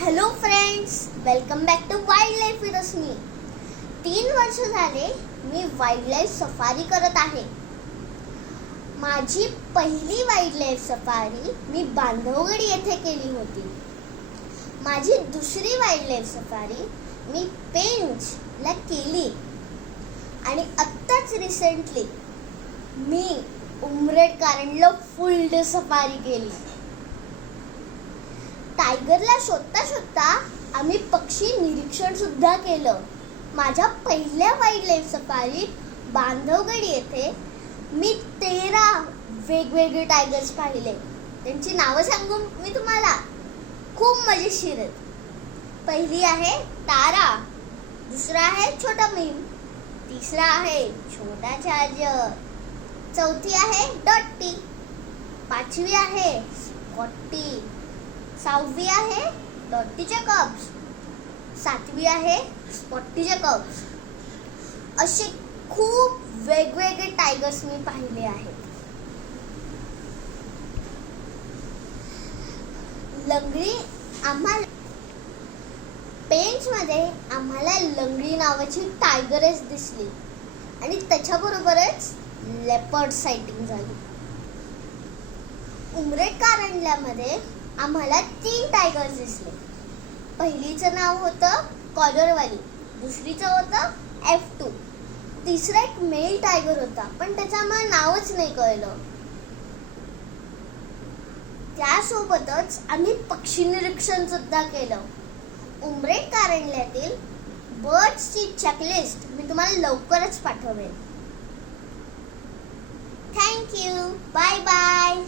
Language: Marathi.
Hello friends, welcome back to wild life with me. 3 वर्ष झाले मी वाईल्ड लाईफ सफारी करत आहे. माझी पहिली वाईल्ड लाईफ सफारी मी बांधवगडी येथे केली होती. माझी दुसरी वाईल्ड लाईफ सफारी मी पेंचला केली आणि आत्ताच रिसेंटली मी उमरेड कारंजला फुल डे सफारी केली. टायगरला शोधता शोधता आम्ही पक्षी निरीक्षण सुद्धा केलं. माझ्या पहिल्या वाईल्ड लाईफ सफारीत बांधवगडी येथे मी 13 वेगवेगळे टायगर्स पाहिले. त्यांची नावं सांगू मी तुम्हाला, खूप मजेशीर आहेत. पहिली आहे तारा, दुसरा आहे छोटा मीम, तिसरा आहे छोटा चार्जर, चौथी आहे डॉटी, पाचवी आहे स्कॉटी, 6वी आहे डॉटीचे कब्स, 7वी आहे स्पॉटीचे कब्स. असे खूप वेगवेगळे टायगर्स मी पाहिले आहेत. लंगडी आम्हाला पेंचमध्ये आम्हाला लंगडी नावाची टायगरच दिसली आणि त्याच्याबरोबरच लेपर्ड सायटिंग झाली. उमरेड कारंजल्यामध्ये आम्हाला 3 टायगर्स दिसले. पहिलीचं नाव होतं कॉलरवाली, दुसरीचं होतं F2, तिसरा एक मेल टायगर होता पण त्याचं आम्हाला नावच नाही कळलं. त्यासोबतच आम्ही पक्षी निरीक्षण सुद्धा केलं. उमरेड कारंजल्यातील बर्ड्सची चेकलिस्ट मी तुम्हाला लवकरच पाठवेन. Thank you, bye bye.